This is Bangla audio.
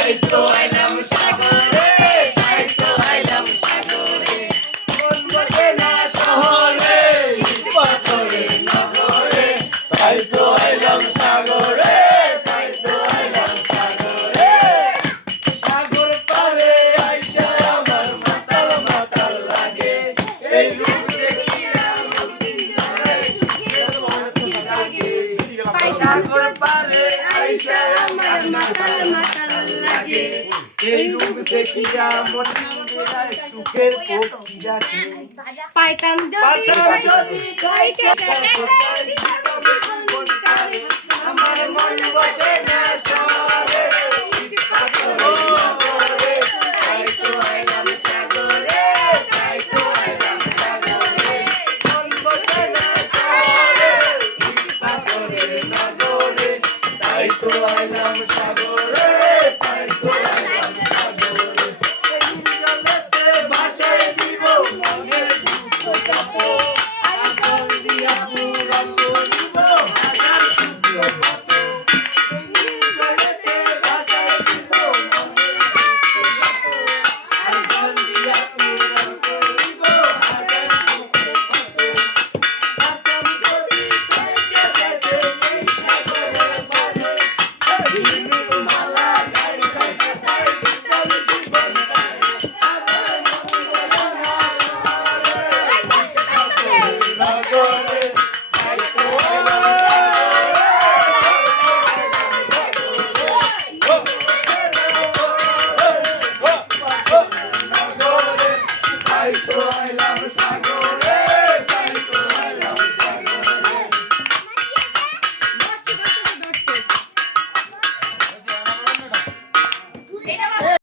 তাই তো আইলাম সাগরে, তাই তো আইলাম সাগরে। মন বসে না শহরে, ইট পাথরের নগরে, তাই তো আইলাম সাগরে, তাই তো আইলাম সাগরে। সাগর পারে আইসা আমার মাতাল মাতাল লাগে, এই রূপ দেখিয়া মন ধরে সুখের মতো লাগে। সাগর পারে আইসা আমার মাতাল মাতাল লাগে, এই রূপ দেখিয়া মন ধরে সুখের পক্ষী ডাকে। পাইতাম যদি খাইতে আমার মন বসে না শহরে, ইট পাথরের নগরে, তাই তো আইলাম সাগরে, তাই তো আইলাম সাগরে। মন বসে না শহরে, ইট পাথরের নগরে, তাই তো আইলাম সাগরে, তাই তো আইলাম